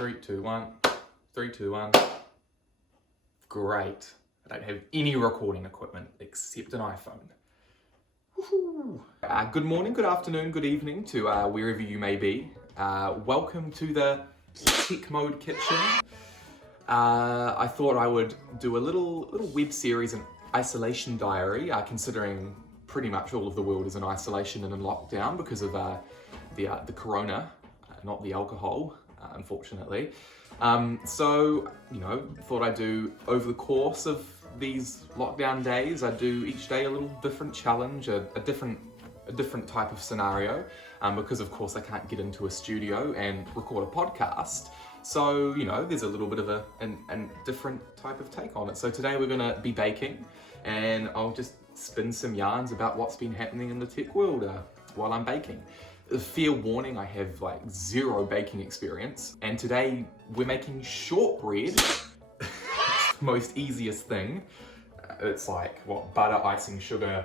3, 2, 1. 3, 2, 1. Great. I don't have any recording equipment except an iPhone. Woohoo! Good morning, good afternoon, good evening to wherever you may be. Welcome to the TechMode kitchen. I thought I would do a little web series, an isolation diary, considering pretty much all of the world is in isolation and in lockdown because of the corona, not the alcohol, unfortunately. So, thought I'd do over the course of these lockdown days, I'd do each day a little different challenge, a different type of scenario, because of course I can't get into a studio and record a podcast. So, there's a little bit of a different type of take on it. So today we're gonna be baking, and I'll just spin some yarns about what's been happening in the tech world while I'm baking. Fair warning, I have like zero baking experience, and today we're making shortbread. It's the most easiest thing. It's like, butter, icing, sugar,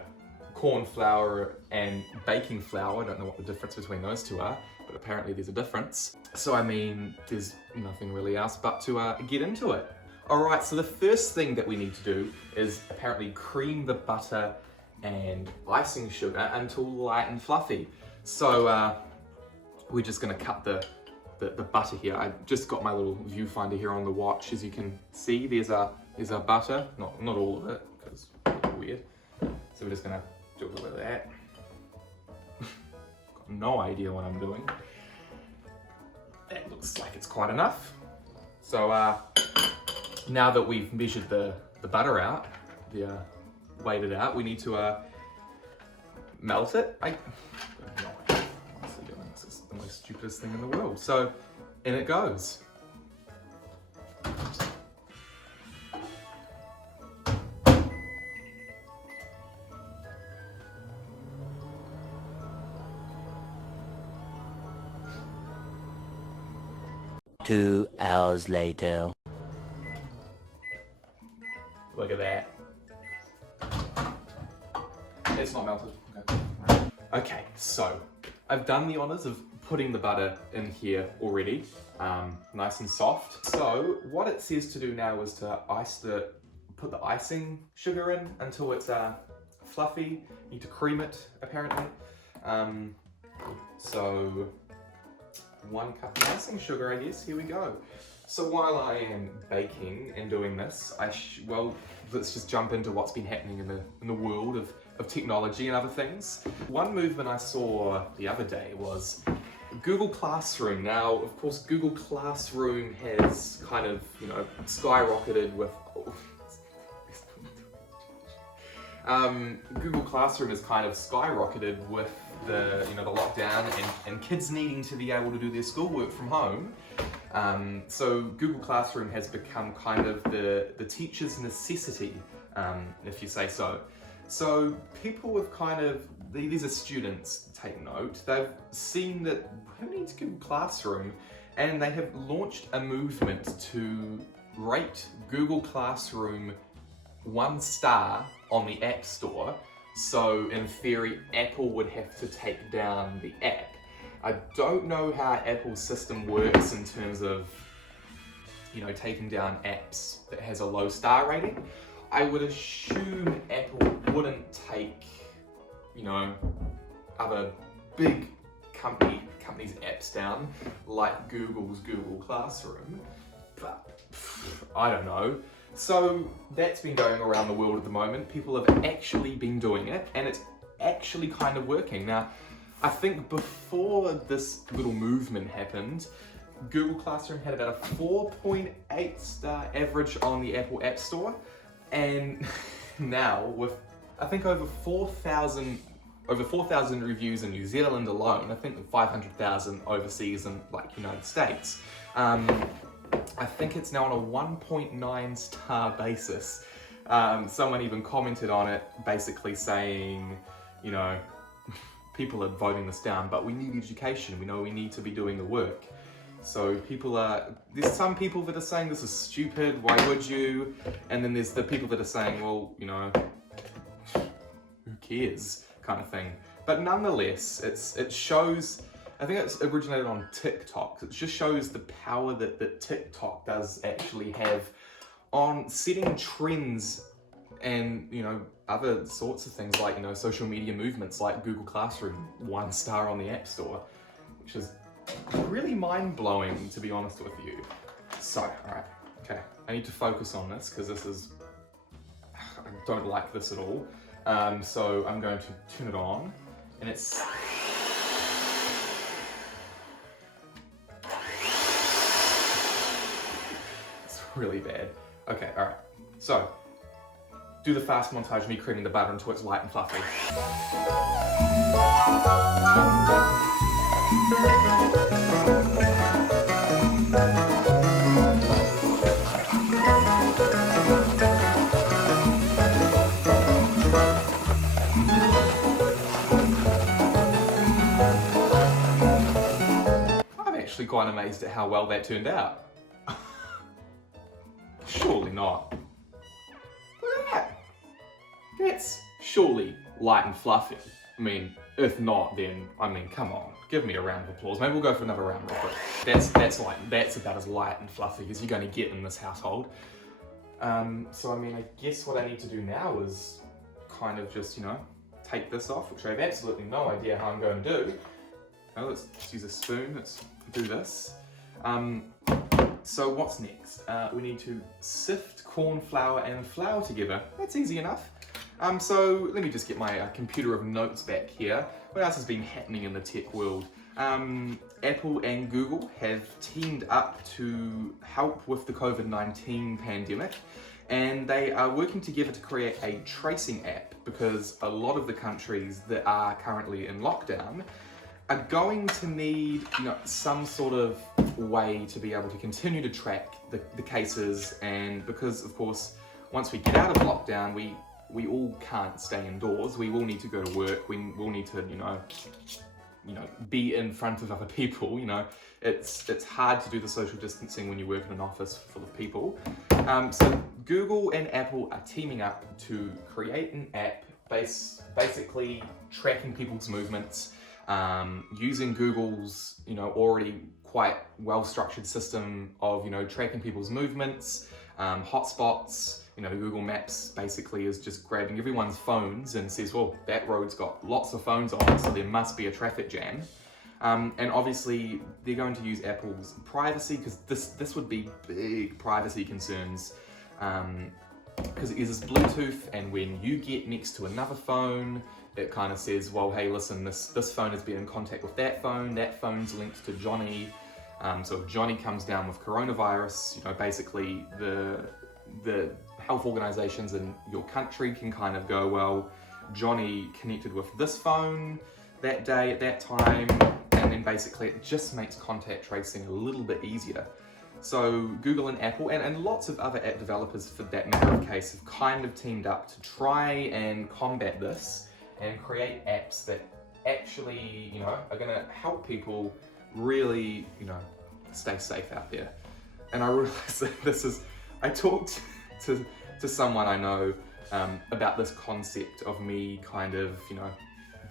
corn flour, and baking flour. I don't know what the difference between those two are, but apparently there's a difference. So there's nothing really else but to get into it. Alright, so the first thing that we need to do is apparently cream the butter and icing sugar until light and fluffy. So we're just gonna cut the butter here. I just got my little viewfinder here on the watch. As you can see, there's our butter, not all of it, because it's weird. So we're just gonna do a little bit of that. Got no idea what I'm doing. That looks like it's quite enough. So now that we've measured the butter out, weighed it out, we need to melt it. I don't know what I'm honestly doing. This is the most stupidest thing in the world. So in it goes. Two hours later. Look at that. It's not melted. Okay. Okay, so I've done the honors of putting the butter in here already, nice and soft. So what it says to do now is to put the icing sugar in until it's fluffy. You need to cream it apparently. So 1 cup of icing sugar, I guess. Here we go. So while I am baking and doing this, let's just jump into what's been happening in the world of technology and other things. One movement I saw the other day was Google Classroom. Now, of course, Google Classroom has kind of, skyrocketed with... Google Classroom has kind of skyrocketed with the lockdown and kids needing to be able to do their schoolwork from home. So Google Classroom has become kind of the teacher's necessity, if you say so. So people have these are students, take note, they've seen that who needs Google Classroom, and they have launched a movement to rate Google Classroom 1 star on the App Store. So in theory, Apple would have to take down the app. I don't know how Apple's system works in terms of, taking down apps that has a low star rating. I would assume Apple wouldn't take, other big companies' apps down, like Google's Google Classroom, but I don't know. So that's been going around the world at the moment. People have actually been doing it, and it's actually kind of working. Now, I think before this little movement happened, Google Classroom had about a 4.8 star average on the Apple App Store, and now with I think over 4,000 reviews in New Zealand alone, I think 500,000 overseas in United States. I think it's now on a 1.9 star basis. Someone even commented on it, basically saying, people are voting this down, but we need education. We need to be doing the work. So there's some people that are saying this is stupid, why would you? And then there's the people that are saying, well, who cares, kind of thing. But nonetheless, it shows I think it's originated on TikTok. It just shows the power that TikTok does actually have on setting trends and, you know, other sorts of things like, you know, social media movements like Google Classroom, 1 star on the App Store, which is really mind-blowing, to be honest with you. So, all right, okay, I need to focus on this because I don't like this at all. So I'm going to turn it on, and it's really bad. Okay, all right. So, do the fast montage of me creaming the butter until it's light and fluffy. I'm actually quite amazed at how well that turned out. Surely not. Look at that. That's surely light and fluffy. I mean, if not, then, I mean, come on. Give me a round of applause. Maybe we'll go for another round real quick. That's about as light and fluffy as you're going to get in this household. So, I mean, I guess what I need to do now is kind of just, you know, take this off, which I have absolutely no idea how I'm going to do. Oh, let's use a spoon. Let's do this. So what's next? We need to sift corn flour and flour together. That's easy enough. So let me just get my computer of notes back here. What else has been happening in the tech world? Apple and Google have teamed up to help with the COVID-19 pandemic, and they are working together to create a tracing app because a lot of the countries that are currently in lockdown are going to need, you know, some sort of way to be able to continue to track the cases, and because of course once we get out of lockdown we all can't stay indoors. We will need to go to work. We will need to, you know, be in front of other people. You know, it's hard to do the social distancing when you work in an office full of people. So Google and Apple are teaming up to create an app basically tracking people's movements, using Google's, you know, already quite well-structured system of, you know, tracking people's movements, hotspots. You know, Google Maps basically is just grabbing everyone's phones and says, well, that road's got lots of phones on it, so there must be a traffic jam. And obviously they're going to use Apple's privacy, because this would be big privacy concerns, because it uses Bluetooth, and when you get next to another phone, it kind of says, well, hey, listen, this phone has been in contact with that phone's linked to Johnny. So if Johnny comes down with coronavirus, you know, basically the health organizations in your country can kind of go, well, Johnny connected with this phone that day at that time, and then basically it just makes contact tracing a little bit easier. So Google and Apple and lots of other app developers for that matter of case have kind of teamed up to try and combat this and create apps that actually, you know, are gonna help people really, you know, stay safe out there. And I realized that I talked to someone I know about this concept of me kind of, you know,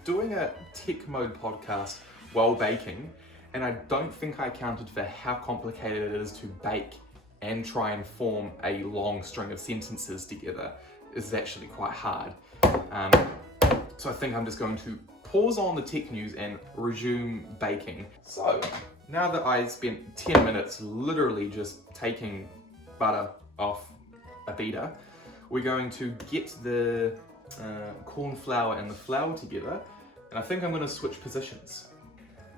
doing a TechMode podcast while baking, and I don't think I accounted for how complicated it is to bake and try and form a long string of sentences together. It's actually quite hard. So I think I'm just going to pause on the tech news and resume baking. So now that I spent 10 minutes literally just taking butter off a beater, we're going to get the corn flour and the flour together, and I think I'm going to switch positions.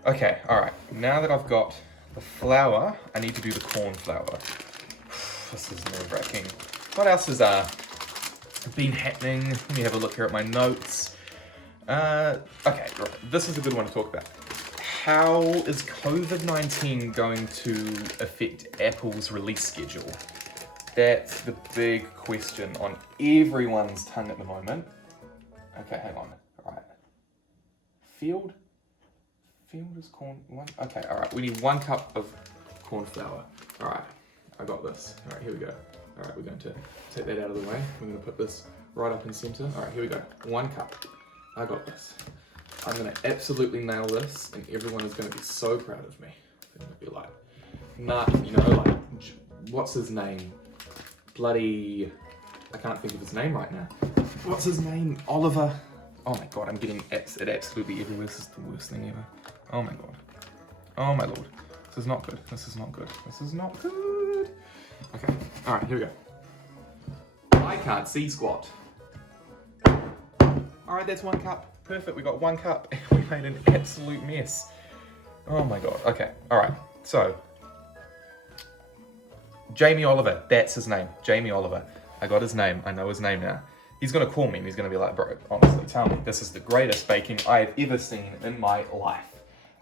Okay, all right, now that I've got the flour, I need to do the corn flour. This is nerve-wracking. What else has been happening? Let me have a look here at my notes. Okay, right. This is a good one to talk about. How is COVID-19 going to affect Apple's release schedule? That's the big question on everyone's tongue at the moment. Okay, hang on. All right. Field is corn. One. Okay, all right. We need 1 cup of corn flour. All right, I got this. All right, here we go. All right, we're going to take that out of the way. We're going to put this right up in center. All right, here we go. 1 cup. I got this. I'm gonna absolutely nail this, and everyone is gonna be so proud of me. They're gonna be like, nah, you know, like, what's his name? Bloody, I can't think of his name right now. What's his name? Oliver. Oh my god, I'm getting it absolutely everywhere. This is the worst thing ever. Oh my god. Oh my lord. This is not good. This is not good. This is not good. Okay, alright, here we go. I can't see squat. Alright, that's 1 cup. Perfect, we got 1 cup and we made an absolute mess. Oh my god. Okay, alright. So, Jamie Oliver, that's his name. Jamie Oliver. I got his name. I know his name now. He's gonna call me and he's gonna be like, bro, honestly, tell me, this is the greatest baking I have ever seen in my life.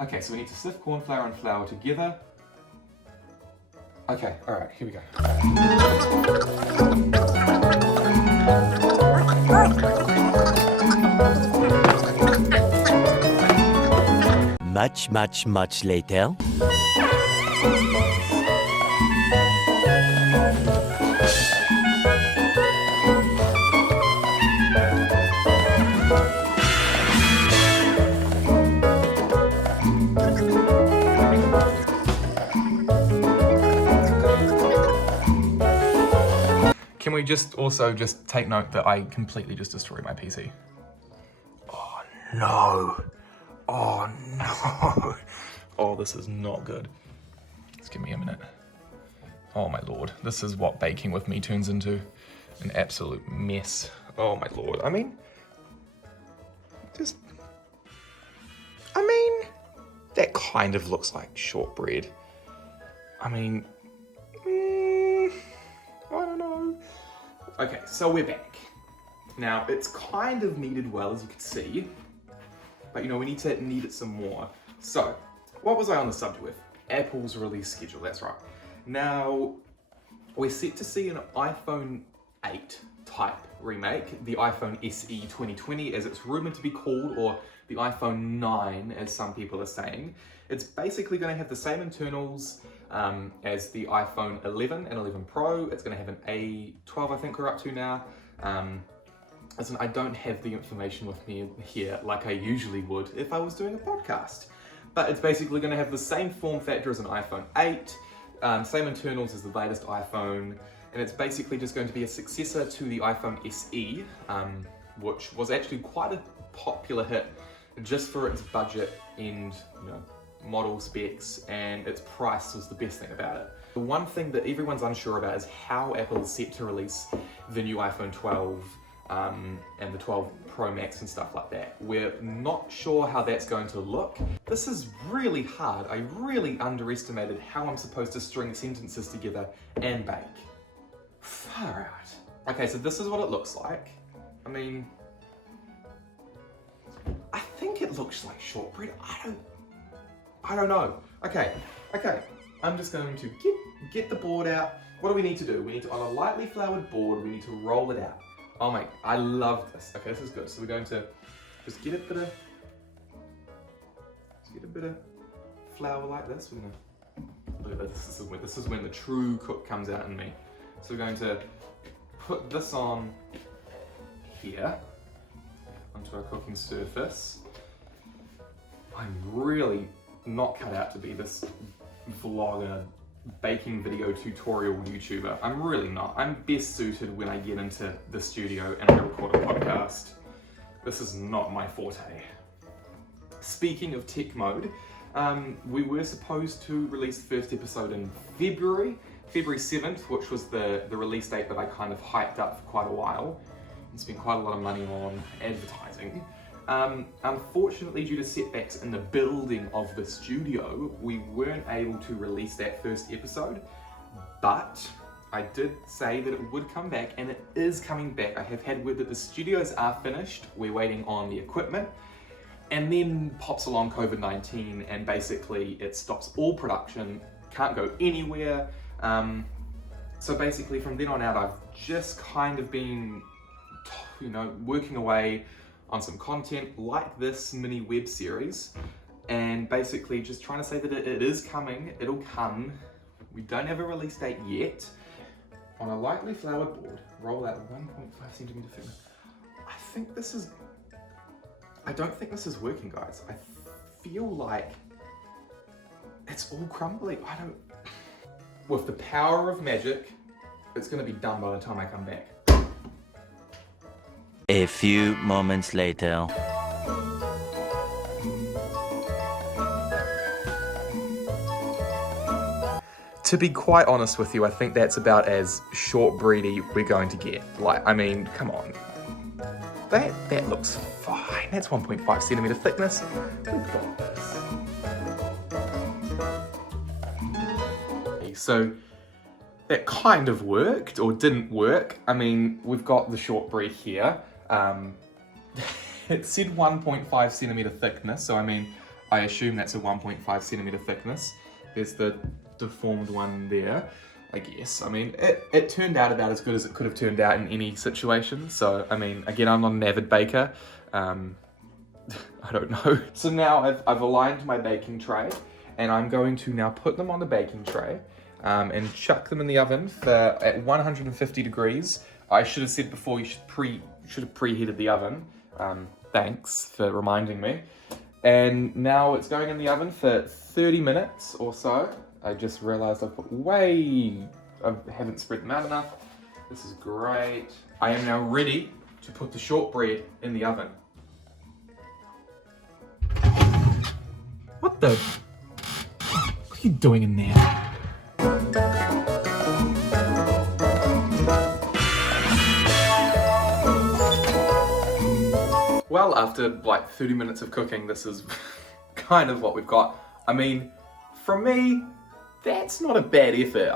Okay, so we need to sift corn flour and flour together. Okay, alright, here we go. Much later. Can we just also take note that I completely just destroyed my PC? Oh no. Oh no. Oh, this is not good. Just give me a minute. Oh my lord. This is what baking with me turns into. An absolute mess. Oh my lord. I mean, that kind of looks like shortbread. I mean, I don't know. Okay, so we're back. Now, it's kind of kneaded well, as you can see, but you know, we need to knead it some more. So, what was I on the subject with? Apple's release schedule, that's right. Now, we're set to see an iPhone 8 type remake, the iPhone SE 2020 as it's rumored to be called, or the iPhone 9 as some people are saying. It's basically going to have the same internals as the iPhone 11 and 11 Pro. It's going to have an A12, I think we're up to now. Listen, I don't have the information with me here like I usually would if I was doing a podcast. But it's basically going to have the same form factor as an iPhone 8, same internals as the latest iPhone, and it's basically just going to be a successor to the iPhone SE, which was actually quite a popular hit just for its budget and, you know, model specs, and its price was the best thing about it. The one thing that everyone's unsure about is how Apple is set to release the new iPhone 12 and the 12 Pro Max and stuff like that. We're not sure how that's going to look. This is really hard. I really underestimated how I'm supposed to string sentences together and bake. Far out. Okay, so this is what it looks like. I mean, I think it looks like shortbread. I don't know. Okay. I'm just going to get the board out. What do we need to do? We need to, on a lightly floured board, we need to roll it out. Oh my, I love this. Okay, this is good. So we're going to just get a bit of flour like this. We're gonna, look at this. This is when the true cook comes out in me. So we're going to put this on here, onto our cooking surface. I'm really not cut out to be this vlogger, baking video tutorial YouTuber. I'm really not. I'm best suited when I get into the studio and I record a podcast. This is not my forte. Speaking of TechMode, we were supposed to release the first episode in February 7th, which was the release date that I kind of hyped up for quite a while and spent quite a lot of money on advertising. Unfortunately, due to setbacks in the building of the studio, we weren't able to release that first episode, but I did say that it would come back, and it is coming back. I have had word that the studios are finished, we're waiting on the equipment, and then pops along COVID-19 and basically it stops all production, can't go anywhere. So basically from then on out, I've just kind of been, you know, working away on some content like this mini web series, and basically just trying to say that it is coming, it'll come. We don't have a release date yet. On a lightly floured board, roll out 1.5 centimeter thickness. I think this is I don't think this is working, guys. I feel like it's all crumbly. I don't... With the power of magic, it's gonna be done by the time I come back. A few moments later. To be quite honest with you, I think that's about as shortbready we're going to get. Like, I mean, come on. That looks fine. That's 1.5 centimeter thickness. We've got this. So that kind of worked, or didn't work. I mean, we've got the shortbread here. It said 1.5 centimeter thickness, so I mean, I assume that's a 1.5 centimeter thickness. There's the deformed one there, I guess. I mean, it turned out about as good as it could have turned out in any situation. So, I mean, again, I'm not an avid baker. I don't know. So now I've aligned my baking tray, and I'm going to now put them on the baking tray and chuck them in the oven at 150 degrees. I should have said before, you should have preheated the oven. Thanks for reminding me. And now it's going in the oven for 30 minutes or so. I just realized I haven't spread them out enough. This is great. I am now ready to put the shortbread in the oven. What are you doing in there? Well, after like 30 minutes of cooking, this is kind of what we've got. I mean, from me, that's not a bad effort.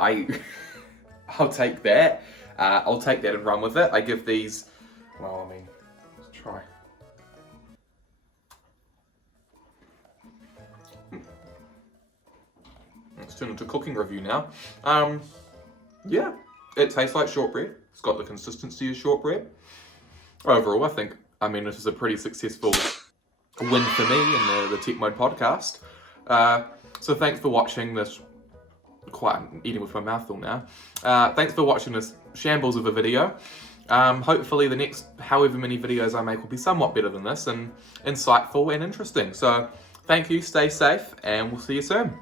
I'll take that. I'll take that and run with it. I give these, well, I mean, let's try. Let's turn into a cooking review now. Yeah, it tastes like shortbread. It's got the consistency of shortbread. Overall, I mean, this is a pretty successful win for me in the TechMode Podcast. So thanks for watching this. Quite eating with my mouth full now. Thanks for watching this shambles of a video. Hopefully the next however many videos I make will be somewhat better than this and insightful and interesting. So thank you, stay safe, and we'll see you soon.